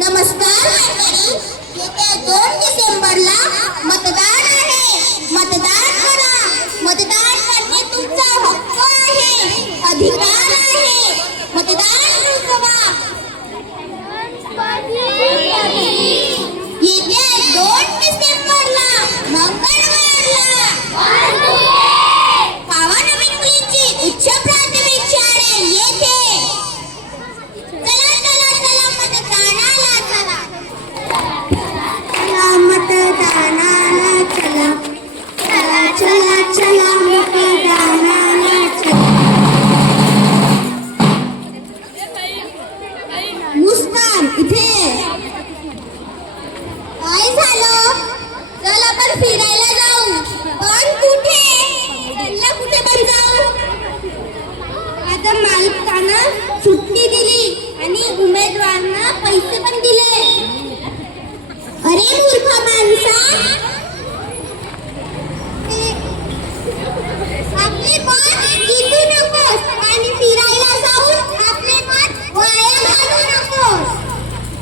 नमस्कार मंडळी, येत्या 2 डिसेंबरला मतदान आहे. मतदान करा. मतदान करणे तुमचा हक्क आहे, अधिकार आहे. मतदान नोंदवा. येत्या 2 डिसेंबरला मंगळवारला पावनवी मुलींची उच्च प्राथमिक शाळेत येथे. चला चला चला मतदानाला चला. चला मतदानाला चला. चला चला चला मतदानाला चला. मुस्कान इथे काय झालं? चल आपण फिरायला जाऊ. पण कुठे? चला कुठे पण जाऊ. आता मालकानं सुट्टी दिली आणि उमेदवारांना पैसे पण दिले. अरे मूर्ख माणसा, आपले मत जिंकू नकोस आणि फिरायला जाऊन आपले मत वाया घालवू नकोस.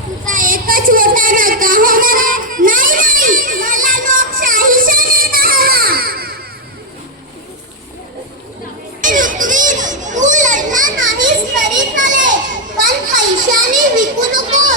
तुझा एकच वोटा नका होणार. नाही नाही, मला लोकशाहीचा नेता हवा. ऋत्विक, तू लढला नाहीस तरी चालेल, पण पैशाने विकू नको.